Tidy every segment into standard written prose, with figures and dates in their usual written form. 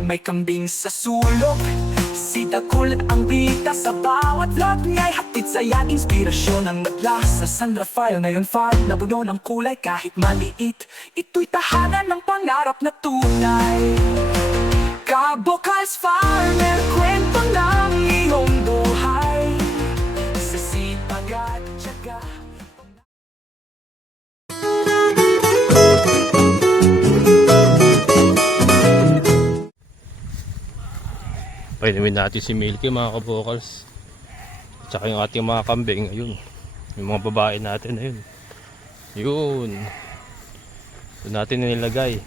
May kambing sa sulok, si Dagul ang bita sa bawat vlog niya'y hatid sayang inspirasyon ang madla sa San Rafael. Ngayon fad na buno ng kulay kahit maliit, ito'y tahanan ng pangarap na tunay. Ka-Vocals Farmer, kwento ng iyong buhay sa sipag at tiyaga. Painumin natin si Milky mga ka-vocals. Tsaka yung ating mga kambing. Ayun. Yung mga babae natin. Ayun. Yun. Doon natin nilagay.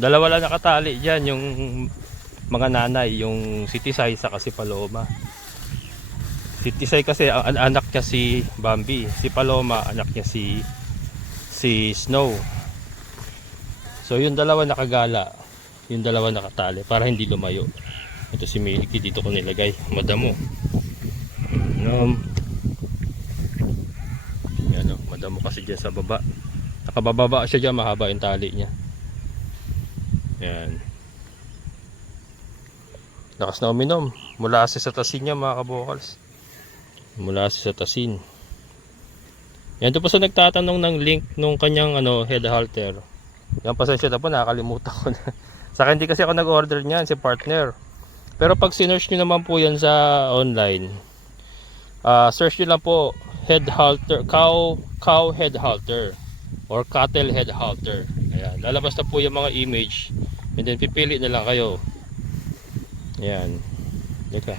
Dalawa lang nakatali dyan. Yung mga nanay. Yung si Tisay saka si Paloma. Si Tisay kasi ang anak niya si Bambi. Si Paloma anak niya si Snow. So yung dalawa nakagala. Yung dalawa nakatali. Para hindi lumayo. Ito si Milky, dito ko nilagay. Madamo. Yan o, madamo kasi dyan sa baba. Nakabababa siya dyan, mahaba yung tali niya. Yan. Lakas na uminom. Mula sa tasin niya mga ka-vocals. Mula sa tasin. Yan, ito pa sa nagtatanong ng link nung kanyang head halter. Yan, pasensya na po, nakakalimutan ko na. Saka hindi kasi ako nag-order niyan, si partner. Pero pag sinearch nyo naman po yan sa online, search nyo lang po head halter, cow head halter or cattle head halter. Ayan, lalabas na po yung mga image and then pipili na lang kayo. Ayan, teka,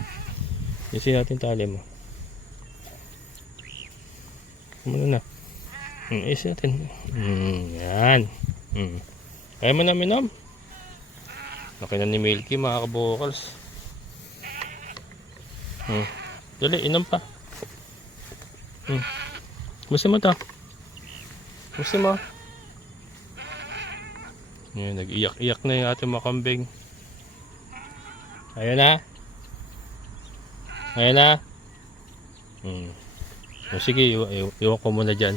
isin natin tali mo muna na, isin natin. Yan, kaya mo na minom. Laki na ni Milky mga ka-vocals. Dali, inom pa. Gusto mo to? Gusto mo? Yan, nag-iyak-iyak na yung ating mga kambing. Ayan na. Ayan na. O sige, iwan ko muna dyan.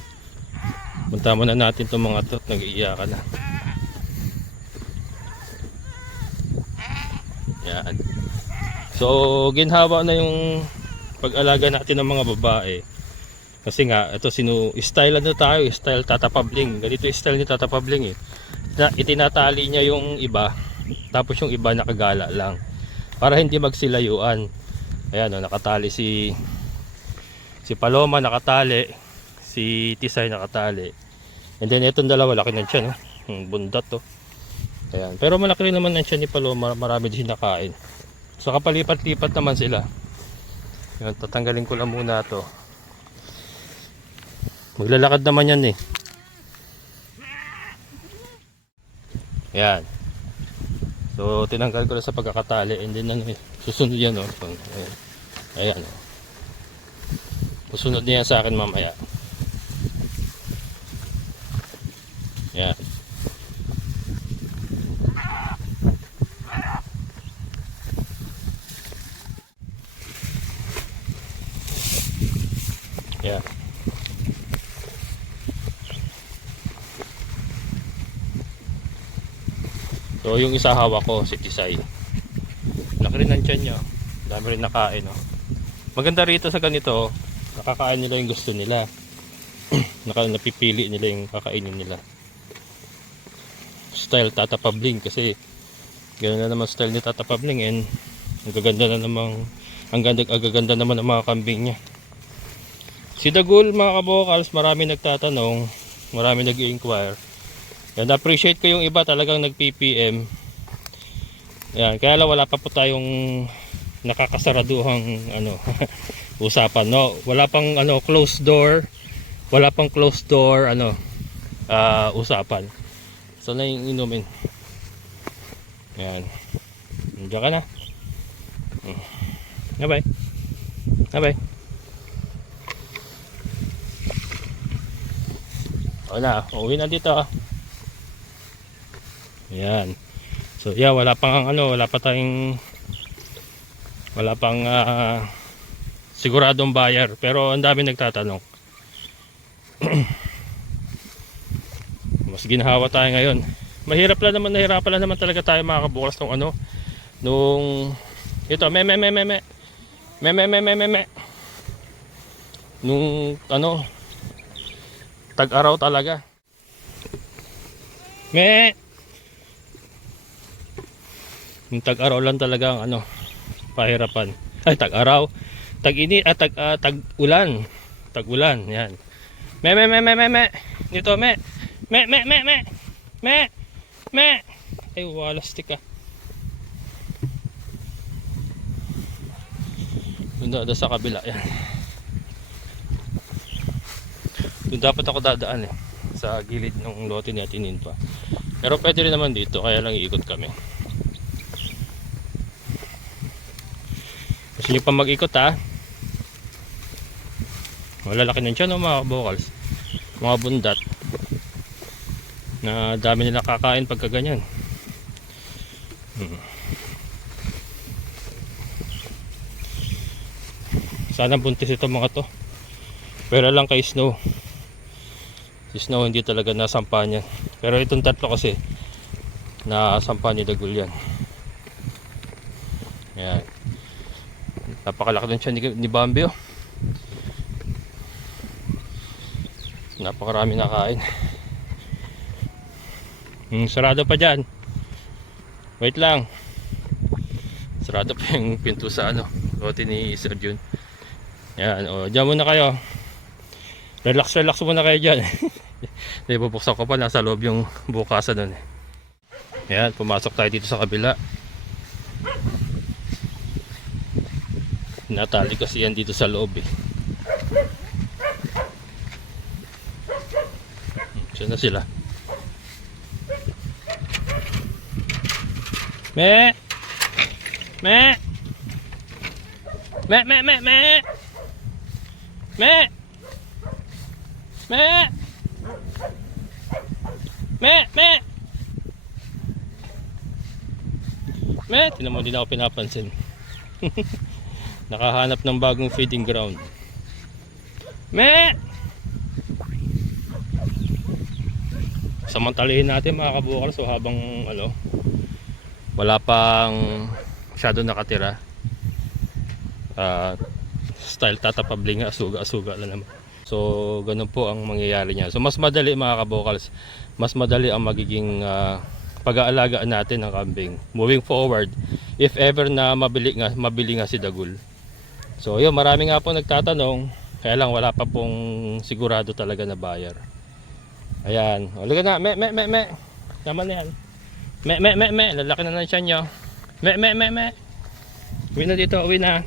Punta muna natin itong mga to. Nag-iiyakan na. Yan. So, ginhawa na yung pag-alaga natin ng mga babae. Kasi nga, ito style tayo, style Tata Pabling. Ganito yung style ni Tata Pabling eh. Itinatali niya yung iba, tapos yung iba nakagala lang. Para hindi magsilayuan. Ayan, nakatali si Paloma, nakatali. Si Tisay nakatali. And then itong dalawa, laki ng tiyan. Bundat to. Ayan. Pero malaki rin naman ang tiyan ni Paloma, marami din nakain. So kapalipat-lipat naman sila. Yan, tatanggalin ko lang muna to. Maglalakad naman yan eh. Yan. So tinanggal ko lang sa pagkakatali. And then susunod yan oh. Ayan oh. Susunod niya sa akin mamaya. Yan. Yeah. So yung isa hawak ko si Tisay. Laki rin ang tiyan niya. Dami rin nakain oh. Maganda rito sa ganito, nakakain nila yung gusto nila. Napipili nila yung kakainin nila. Style Tata Pabling kasi ganoon na naman style ni Tata Pabling and ang gaganda na namang ang gaganda naman ng mga kambing niya. Si Dagul mga ka-vocals, marami nagtatanong, marami nag-i-inquire. Yan, appreciate ko yung iba talagang nag-PPM. Yan, kaya lang wala pa po tayong nakakasaraduhang usapan, no. Wala pang closed door. Wala pang closed door usapan. So na yung inumin. Yan. Diyan ka na. Bye-bye. Bye-bye. Wala, uwi na dito. Ayan. So yeah, wala pang wala pang siguradong buyer, pero ang dami nagtatanong. Mas ginhawa tayo ngayon. Nahirapan lang naman talaga tayo mga ka-vocals ng nung ito nung ano tag-araw talaga. Yung tag-araw lang talaga ang ano pahirapan. Ay, tag-araw, tag-init at tag-ulan. Tag-ulan, yan. Dito, Ay, walastik ka. Doon sa kabila, yan. Doon dapat ako dadaan eh. Sa gilid ng lote ni Atinin pa. Pero pwede rin naman dito, kaya lang iikot kami. Gusto nyo pa mag-ikot ha? Malalaki ng tiyan mga kabokals. Mga bundat. Na dami nila kakain pagka ganyan. Sana buntis ito mga to. Pero lang kay Snow. Si Snow hindi talaga nasampa niya. Pero itong tatlo kasi nasampa ni Dagul yan. Ayan. Napakalaki din siya ni Bambi oh. Napakarami nakain. Sarado pa dyan. Wait lang. Sarado pa yung pinto sa ano lote ni Sir Jun. Yan o, dyan muna kayo. Relax muna kayo dyan. Bubuksan ko pa, nasa loob yung bukasan doon. Yan, pumasok tayo dito sa kabila. Natali kasi yan dito sa loob eh. Diyan na sila. Me. Me. Tinan mo, din ako pinapansin. Nakahanap ng bagong feeding ground. Samantalahin natin mga kabukal. So habang ano, wala pang masyado nakatira, style tatapabling, asuga lang naman. So ganun po ang mangyayari niya. So mas madali mga kabukals, mas madali ang magiging pag-aalagaan natin ng kambing moving forward if ever na mabili nga si Dagul. So yun, marami nga po nagtatanong, kaya lang wala pa pong sigurado talaga na buyer. Ayan, ulit na, naman na yan. Lalaki na ng tiyan nyo. Uwi na dito, uwi na.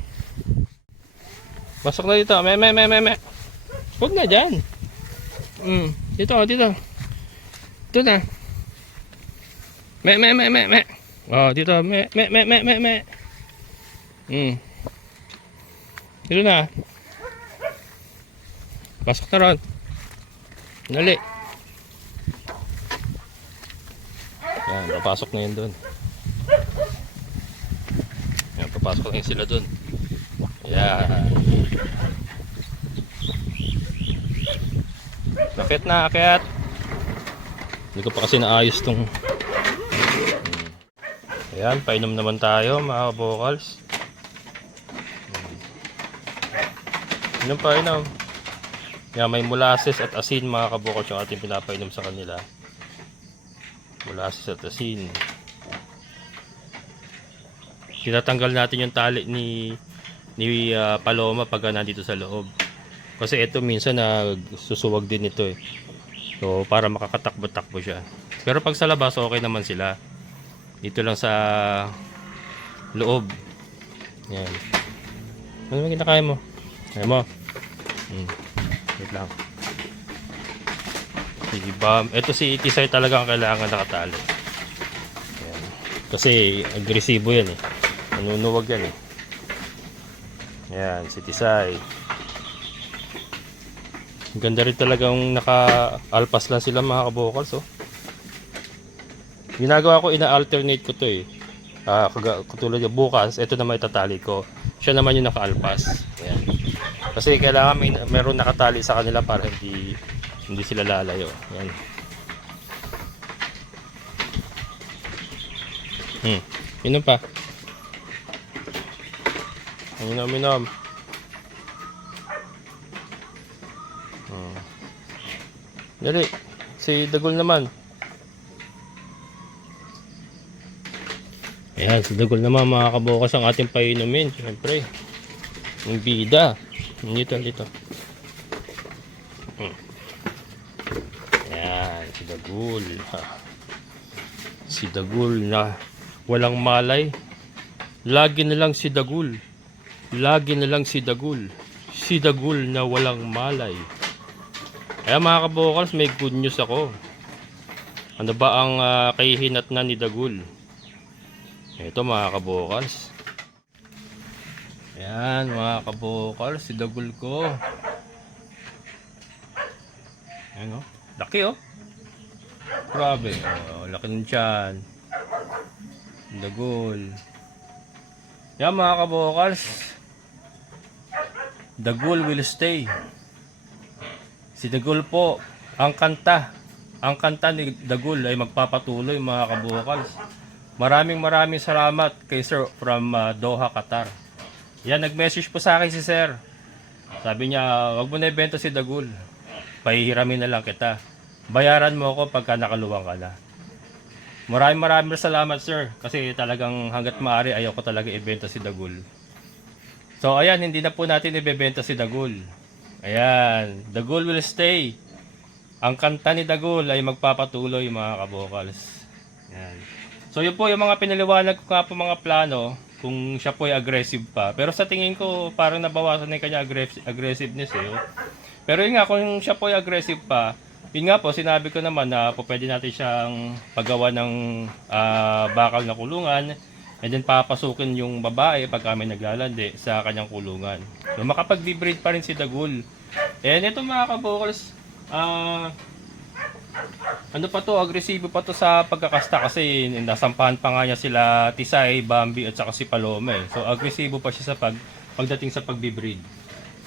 Pasok na dito, huwag na dyan. Dito. Dito na. Oh, dito, Dito na. Pasok na ron. Dali. Yan, papasok na yun doon. Yan, papasok na yun sila doon. Yan. Nakit na, akit. Hindi ko pa kasi naayos tong. Ayan, painom naman tayo mga kabokals. Inom pa, inom. Yan, may molasses at asin mga kabokals yung ating pinapainom sa kanila. Molasses at asin. Tinatanggal natin yung tali ni Paloma pag nandito sa loob. Kasi ito minsan nagsusuwag din ito eh. So para makakatakbo-takbo siya. Pero pag sa labas okay naman sila. Dito lang sa loob. Yan. Ano ba kinakain mo? Ayaw mo? Wait lang. Ito si Itisay talaga ang kailangan nakatali. Yan. Kasi agresibo yan eh. Nanunuwag yan eh. Yan, si Itisay. Ganda rin talagang naka-alpas lang sila mga kabokals oh. Ginagawa ko, ina-alternate ko to eh. Katulad yung bukas, ito na may tatali ko. Siya naman yung naka-alpas. Ayan. Kasi kailangan meron nakatali sa kanila para hindi sila lalayo. Ayan. Inom pa. Uminom. Oh. Dali. Si Dagol naman. Ayan, si Dagol naman mga kabukas ang ating painumin. Siyempre. Yung bida. Dito. Ayan, si Dagol. Ha. Si Dagol na walang malay. Lagi na lang si Dagol. Lagi na lang si Dagol. Si Dagol na walang malay. Kaya mga kabokals, may good news ako. Ano ba ang kahihinat na ni Dagol? Ito mga kabokals. Ayan mga kabokals, si Dagol ko. Ayan o. Laki o. Grabe. Laki nun tiyan. Dagol. Yan mga kabokals, Dagol will stay. Si Dagol po, ang kanta ni Dagol ay magpapatuloy mga kabokals. Maraming salamat kay Sir from Doha, Qatar. Yan, nag-message po sa akin si Sir. Sabi niya, wag mo na ibenta si Dagol. Pahihiramin na lang kita. Bayaran mo ako pagka nakaluwang ka na. Maraming salamat sir, kasi talagang hanggat maaari ayaw ko talaga ibenta si Dagol. So ayan, hindi na po natin ibebenta si Dagol. Ayan, Dagol will stay. Ang kanta ni Dagol ay magpapatuloy mga kabokals. Ayan. So yun po yung mga pinaliwanag ko nga po mga plano, kung siya po ay aggressive pa. Pero sa tingin ko parang nabawasan na yung kanya aggressiveness eh. Pero yun nga, kung siya po ay aggressive pa, yun nga po, sinabi ko naman na po pwede natin siyang paggawa ng bakal na kulungan, and then papasukin yung babae pag kami naglalandi sa kanyang kulungan. So makapag-breed pa rin si Dagol. And ito mga kabokals, ano pa to, agresibo pa to sa pagkakasta kasi nasampahan pa nga niya sila Tisay, Bambi at saka si Paloma eh. So agresibo pa siya sa pagdating sa pag-breed.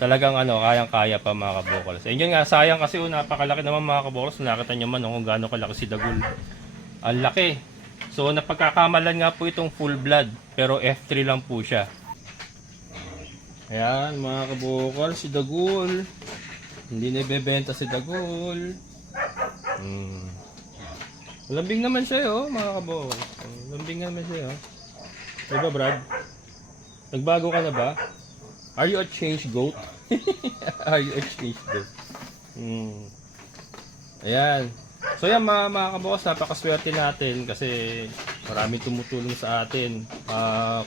Talagang kayang-kaya pa mga kabokals. And yun nga, sayang kasi napakalaki naman mga kabokals. Nakita nyo man kung gaano kalaki si Dagol. Ang laki. So napagkakamalan nga po itong full blood, pero F3 lang po siya. Ayan mga kabokals, si Dagol. Hindi na ibebenta si Dagol. Lambing naman siya mga kabokals. Lambing naman siya Diba Brad? Nagbago ka na ba? Are you a changed goat? Are you a changed goat? Ayan. So yan mga kabokals, napakaswerte natin kasi maraming tumutulong sa atin.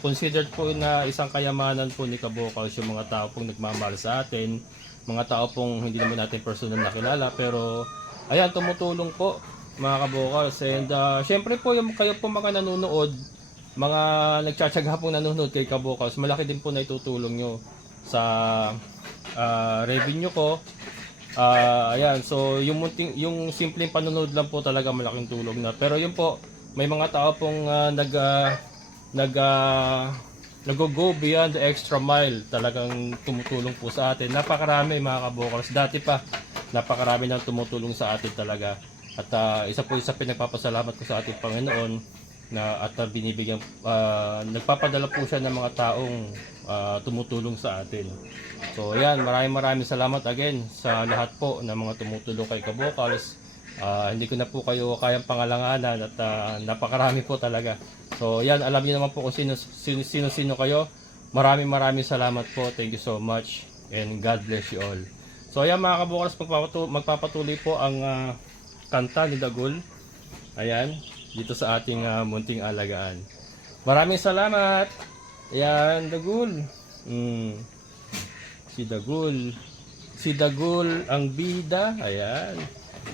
Considered po na isang kayamanan po ni kabokals yung mga tao pong nagmamahal sa atin. Mga tao pong hindi naman natin personal nakilala, pero ayan, tumutulong po mga kabokals. And syempre po yung kayo po mga nanonood, mga nagtsatsaga pong nanonood kay kabokals, malaki din po na itutulong nyo sa revenue ko. Ayan, so yung simpleng panonood lang po talaga malaking tulong na. Pero yun po, may mga tao pong nag-go beyond the extra mile, talagang tumutulong po sa atin. Napakarami mga kabokals, dati pa napakarami nang tumutulong sa atin talaga. At isa po sa pinagpapasalamat ko sa ating Panginoon na at binibigyan, nagpapadala po siya ng mga taong tumutulong sa atin. So ayan, maraming salamat again sa lahat po ng mga tumutulong kay kabokals. Hindi ko na po kayo kayang pangalanganan at napakarami po talaga. So yan, alam niyo naman po kung sino kayo. Maraming salamat po. Thank you so much and God bless you all. So ayan mga kabokals, magpapatuloy po ang kanta ni Dagol. Ayan, dito sa ating munting alagaan. Maraming salamat. Ayan, Dagol. Si Dagol ang bida. Ayan.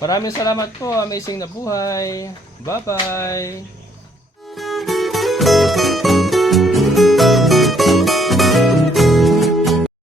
Maraming salamat po. Amazing na buhay. Bye-bye.